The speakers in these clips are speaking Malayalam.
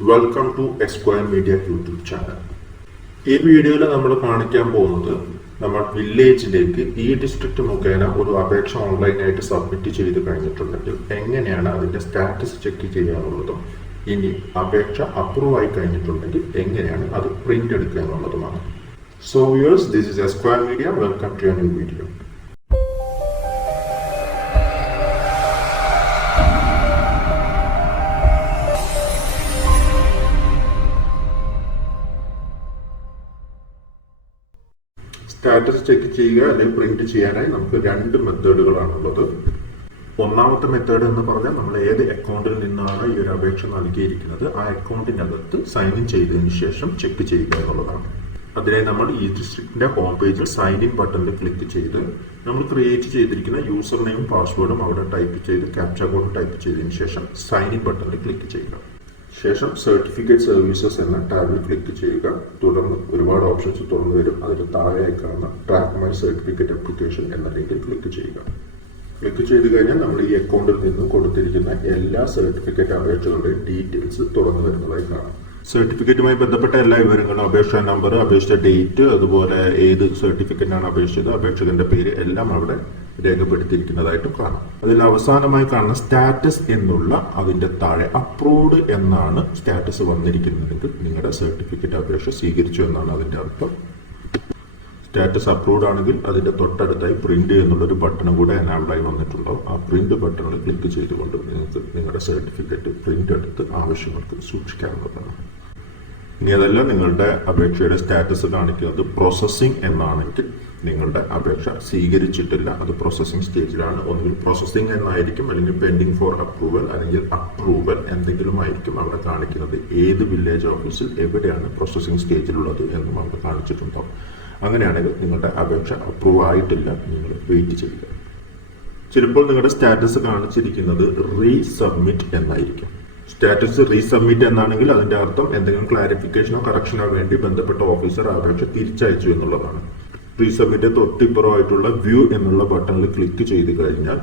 Welcome to Esquire media YouTube channel. ഈ വീഡിയോയിൽ നമ്മൾ കാണിക്കാൻ പോകുന്നത് നമ്മൾ വില്ലേജിലേക്ക് ഈ ഡിസ്ട്രിക്ട് മുഖേന ഒരു അപേക്ഷ ഓൺലൈനായിട്ട് സബ്മിറ്റ് ചെയ്ത് കഴിഞ്ഞിട്ടുണ്ടെങ്കിൽ എങ്ങനെയാണ് അതിന്റെ സ്റ്റാറ്റസ് ചെക്ക് ചെയ്യാനുള്ളതും ഇനി അപേക്ഷ അപ്രൂവ് ആയി കഴിഞ്ഞിട്ടുണ്ടെങ്കിൽ എങ്ങനെയാണ് അത് പ്രിന്റ് എടുക്കുക എന്നുള്ളതുമാണ്. So viewers, this is Esquire Media. Welcome to a new video. Status check ചെയ്യുക അല്ലെങ്കിൽ പ്രിന്റ് ചെയ്യാനായി നമുക്ക് രണ്ട് മെത്തേഡുകളാണുള്ളത്. ഒന്നാമത്തെ മെത്തേഡ് എന്ന് പറഞ്ഞാൽ നമ്മൾ ഏത് അക്കൗണ്ടിൽ നിന്നാണ് ഈ ഒരു അപേക്ഷ നൽകിയിരിക്കുന്നത് ആ അക്കൗണ്ടിനകത്ത് സൈൻ ഇൻ ചെയ്തതിന് ശേഷം ചെക്ക് ചെയ്യുക എന്നുള്ളതാണ്. അതിനായി നമ്മൾ ഈ ഡിസ്ട്രിക്റ്റിന്റെ ഹോം പേജിൽ സൈൻ ഇൻ ബട്ടണിൽ ക്ലിക്ക് ചെയ്ത് നമ്മൾ ക്രിയേറ്റ് ചെയ്തിരിക്കുന്ന യൂസർ നെയിം പാസ്വേഡും അവിടെ ടൈപ്പ് ചെയ്ത് ക്യാപ്ച കോഡ് ടൈപ്പ് ചെയ്തതിന് ശേഷം സൈൻ ഇൻ ബട്ടണിൽ ക്ലിക്ക് ചെയ്യുക. ശേഷം സർട്ടിഫിക്കറ്റ് സർവീസസ് എന്ന ടാബിൽ ക്ലിക്ക് ചെയ്യുക. തുടർന്ന് ഒരുപാട് ഓപ്ഷൻസ് തുറന്നു വരും. അതിൽ താഴെയായി കാണുന്ന ട്രാക്ക് മൈ സർട്ടിഫിക്കറ്റ് ആപ്ലിക്കേഷൻ എന്ന ലിങ്കിൽ ക്ലിക്ക് ചെയ്യുക. ക്ലിക്ക് ചെയ്ത് കഴിഞ്ഞാൽ നമ്മൾ ഈ അക്കൗണ്ടിൽ നിന്നും കൊടുത്തിരിക്കുന്ന എല്ലാ സർട്ടിഫിക്കറ്റ് അപേക്ഷകളുടെയും ഡീറ്റെയിൽസ് തുറന്നു വരുന്നതായി കാണാം. സർട്ടിഫിക്കറ്റുമായി ബന്ധപ്പെട്ട എല്ലാ വിവരങ്ങളും, അപേക്ഷ നമ്പർ, അപേക്ഷിച്ച ഡേറ്റ്, അതുപോലെ ഏത് സർട്ടിഫിക്കറ്റാണ് അപേക്ഷിച്ചത്, അപേക്ഷകന്റെ പേര് എല്ലാം അവിടെ രേഖപ്പെടുത്തിയിരിക്കുന്നതായിട്ടും കാണാം. അതിൽ അവസാനമായി കാണുന്ന സ്റ്റാറ്റസ് എന്നുള്ള അതിന്റെ താഴെ അപ്രൂവ്ഡ് എന്നാണ് സ്റ്റാറ്റസ് വന്നിരിക്കുന്നതെങ്കിൽ നിങ്ങളുടെ സർട്ടിഫിക്കറ്റ് അപേക്ഷ സ്വീകരിച്ചു എന്നാണ് അതിന്റെ അർത്ഥം. സ്റ്റാറ്റസ് അപ്രൂവ്ഡ് ആണെങ്കിൽ അതിന്റെ തൊട്ടടുത്തായി പ്രിന്റ് എന്നുള്ളൊരു ബട്ടണും കൂടെ എനാബിളായി വന്നിട്ടുണ്ടാവും. ആ പ്രിന്റ് ബട്ടണിൽ ക്ലിക്ക് ചെയ്തുകൊണ്ട് നിങ്ങൾക്ക് നിങ്ങളുടെ സർട്ടിഫിക്കറ്റ് പ്രിന്റ് എടുത്ത് ആവശ്യങ്ങൾക്ക് സൂക്ഷിക്കാവുന്നതാണ്. ഇനി അതല്ല, നിങ്ങളുടെ അപേക്ഷയുടെ സ്റ്റാറ്റസ് കാണിക്കുന്നത് പ്രോസസ്സിംഗ് എന്നാണെങ്കിൽ നിങ്ങളുടെ അപേക്ഷ സ്വീകരിച്ചിട്ടില്ല, അത് പ്രോസസ്സിംഗ് സ്റ്റേജിലാണ്. ഒന്നുകിൽ പ്രോസസ്സിംഗ് എന്നായിരിക്കും, അല്ലെങ്കിൽ പെൻഡിങ് ഫോർ അപ്രൂവൽ, അല്ലെങ്കിൽ അപ്രൂവൽ എന്തെങ്കിലും ആയിരിക്കും അവിടെ കാണിക്കുന്നത്. ഏത് വില്ലേജ് ഓഫീസിൽ എവിടെയാണ് പ്രോസസ്സിംഗ് സ്റ്റേജിലുള്ളത് എന്നും അവിടെ കാണിച്ചിട്ടുണ്ടാവും. അങ്ങനെയാണെങ്കിൽ നിങ്ങളുടെ അപേക്ഷ അപ്രൂവ് ആയിട്ടില്ല, നിങ്ങൾ വെയിറ്റ് ചെയ്യുക. ചിലപ്പോൾ നിങ്ങളുടെ സ്റ്റാറ്റസ് കാണിച്ചിരിക്കുന്നത് റീസബ്മിറ്റ് എന്നായിരിക്കും. സ്റ്റാറ്റസ് റീസബ്മിറ്റ് എന്നാണെങ്കിൽ അതിന്റെ അർത്ഥം എന്തെങ്കിലും ക്ലാരിഫിക്കേഷനോ കറക്ഷനോ വേണ്ടി ബന്ധപ്പെട്ട ഓഫീസർ അപേക്ഷ തിരിച്ചയച്ചു എന്നുള്ളതാണ്. റീസബ്മിറ്റ് തൊട്ടിപ്പുറമായിട്ടുള്ള വ്യൂ എന്നുള്ള ബട്ടണിൽ ക്ലിക്ക് ചെയ്ത് കഴിഞ്ഞാൽ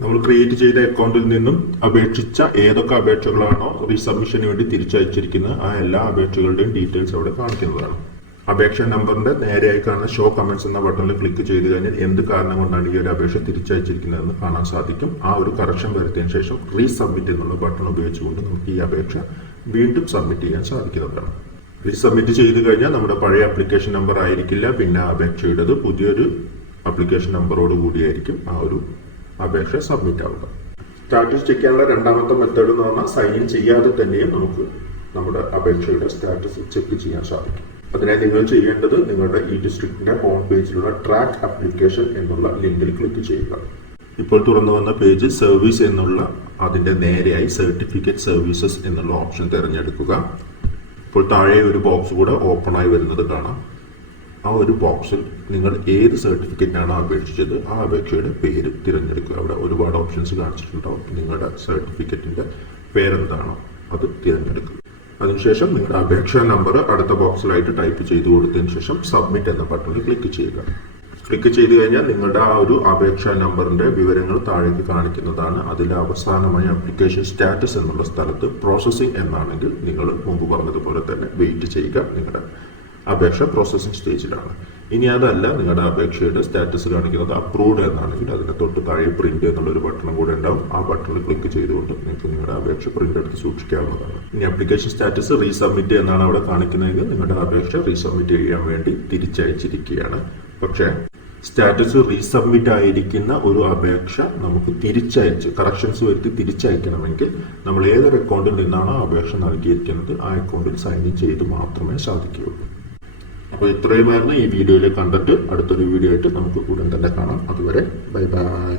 നമ്മൾ ക്രിയേറ്റ് ചെയ്ത അക്കൗണ്ടിൽ നിന്നും അപേക്ഷിച്ച ഏതൊക്കെ അപേക്ഷകളാണോ റീസബ്മിഷന് വേണ്ടി തിരിച്ചയച്ചിരിക്കുന്നത് ആ എല്ലാ അപേക്ഷകളുടെയും ഡീറ്റെയിൽസ് അവിടെ കാണിക്കുന്നതാണ്. അപേക്ഷ നമ്പറിന്റെ നേരെയായി കാണുന്ന ഷോ കമന്റ്സ് എന്ന ബട്ടണിൽ ക്ലിക്ക് ചെയ്ത് കഴിഞ്ഞാൽ എന്ത് കാരണം കൊണ്ടാണ് ഈ ഒരു അപേക്ഷ തിരിച്ചയച്ചിരിക്കുന്നതെന്ന് കാണാൻ സാധിക്കും. ആ ഒരു കറക്ഷൻ വരുത്തിയതിനു ശേഷം റീസബ്മിറ്റ് എന്നുള്ള ബട്ടൺ ഉപയോഗിച്ചുകൊണ്ട് നമുക്ക് ഈ അപേക്ഷ വീണ്ടും സബ്മിറ്റ് ചെയ്യാൻ സാധിക്കുന്നതാണ്. റീസബ്മിറ്റ് ചെയ്ത് കഴിഞ്ഞാൽ നമ്മുടെ പഴയ ആപ്ലിക്കേഷൻ നമ്പർ ആയിരിക്കില്ല, പിന്നെ അപേക്ഷയുടേത് പുതിയൊരു ആപ്ലിക്കേഷൻ നമ്പറോട് കൂടിയായിരിക്കും ആ ഒരു അപേക്ഷ സബ്മിറ്റ് ആവുക. സ്റ്റാറ്റസ് ചെക്ക് ചെയ്യാനുള്ള രണ്ടാമത്തെ മെത്തേഡ് എന്ന് പറഞ്ഞാൽ സൈൻ ഇൻ ചെയ്യാതെ തന്നെയും നമുക്ക് നമ്മുടെ അപേക്ഷയുടെ സ്റ്റാറ്റസ് ചെക്ക് ചെയ്യാൻ സാധിക്കും. അതിനായി നിങ്ങൾ ചെയ്യേണ്ടത് നിങ്ങളുടെ ഈ ഡിസ്ട്രിക്റ്റിന്റെ ഹോം പേജിലുള്ള ട്രാക്ക് ആപ്ലിക്കേഷൻ എന്നുള്ള ലിങ്കിൽ ക്ലിക്ക് ചെയ്യുക. ഇപ്പോൾ തുറന്നു വന്ന പേജ് സർവീസ് എന്നുള്ള അതിന്റെ നേരെയായി സർട്ടിഫിക്കറ്റ് സർവീസസ് എന്നുള്ള ഓപ്ഷൻ തിരഞ്ഞെടുക്കുക. ഇപ്പോൾ താഴെ ഒരു ബോക്സ് കൂടെ ഓപ്പൺ ആയി വരുന്നത് കാണാം. ആ ഒരു ബോക്സിൽ നിങ്ങൾ ഏത് സർട്ടിഫിക്കറ്റിനാണ് അപേക്ഷിച്ചത് ആ അപേക്ഷയുടെ പേര് തിരഞ്ഞെടുക്കുക. അവിടെ ഒരുപാട് ഓപ്ഷൻസ് കാണിച്ചിട്ടുണ്ടാവും. നിങ്ങളുടെ സർട്ടിഫിക്കറ്റിന്റെ പേരെന്താണോ അത് തിരഞ്ഞെടുക്കുക. അതിനുശേഷം നിങ്ങളുടെ അപേക്ഷാ നമ്പർ അടുത്ത ബോക്സിലായിട്ട് ടൈപ്പ് ചെയ്ത് കൊടുത്തതിന് ശേഷം സബ്മിറ്റ് എന്ന ബട്ടണിൽ ക്ലിക്ക് ചെയ്യുക. ക്ലിക്ക് ചെയ്ത് കഴിഞ്ഞാൽ നിങ്ങളുടെ ആ ഒരു അപേക്ഷാ നമ്പറിന്റെ വിവരങ്ങൾ താഴേക്ക് കാണിക്കുന്നതാണ്. അതിൽ അവസാനമായി ആപ്ലിക്കേഷൻ സ്റ്റാറ്റസ് എന്നുള്ള സ്ഥലത്ത് പ്രോസസ്സിംഗ് എന്നാണെങ്കിൽ നിങ്ങൾ മുമ്പ് പറഞ്ഞതുപോലെ തന്നെ വെയിറ്റ് ചെയ്യുക. നിങ്ങളുടെ അപേക്ഷ പ്രോസസ്സിംഗ് സ്റ്റേജിലാണ്. ഇനി അതല്ല, നിങ്ങളുടെ അപേക്ഷയുടെ സ്റ്റാറ്റസ് കാണിക്കുന്നത് അപ്രൂവ്ഡ് എന്നാണെങ്കിൽ അതിന്റെ തൊട്ട് താഴെ പ്രിന്റ് എന്നുള്ളൊരു ബട്ടണും കൂടെ ഉണ്ടാവും. ആ ബട്ടണിൽ ക്ലിക്ക് ചെയ്തുകൊണ്ട് നിങ്ങൾക്ക് നിങ്ങളുടെ അപേക്ഷ പ്രിന്റ് എടുത്ത് സൂക്ഷിക്കാവുന്നതാണ്. ഇനി ആപ്ലിക്കേഷൻ സ്റ്റാറ്റസ് റീസബ്മിറ്റ് എന്നാണ് അവിടെ കാണിക്കുന്നതെങ്കിൽ നിങ്ങളുടെ അപേക്ഷ റീസബ്മിറ്റ് ചെയ്യാൻ വേണ്ടി തിരിച്ചയച്ചിരിക്കുകയാണ്. പക്ഷേ സ്റ്റാറ്റസ് റീസബ്മിറ്റ് ആയിരിക്കുന്ന ഒരു അപേക്ഷ നമുക്ക് തിരിച്ചയച്ച് കറക്ഷൻസ് വരുത്തി തിരിച്ചയക്കണമെങ്കിൽ നമ്മൾ ഏതൊരു അക്കൗണ്ടിൽ നിന്നാണോ അപേക്ഷ നൽകിയിരിക്കുന്നത് ആ അക്കൗണ്ടിൽ സൈൻ ഇൻ ചെയ്ത് മാത്രമേ സാധിക്കുകയുള്ളൂ. അപ്പോൾ ഇത്രയുമായിരുന്നു ഈ വീഡിയോയിലെ കണ്ടന്റ്. അടുത്തൊരു വീഡിയോ ആയിട്ട് നമുക്ക് ഉടൻ തന്നെ കാണാം. അതുവരെ ബൈ ബൈ.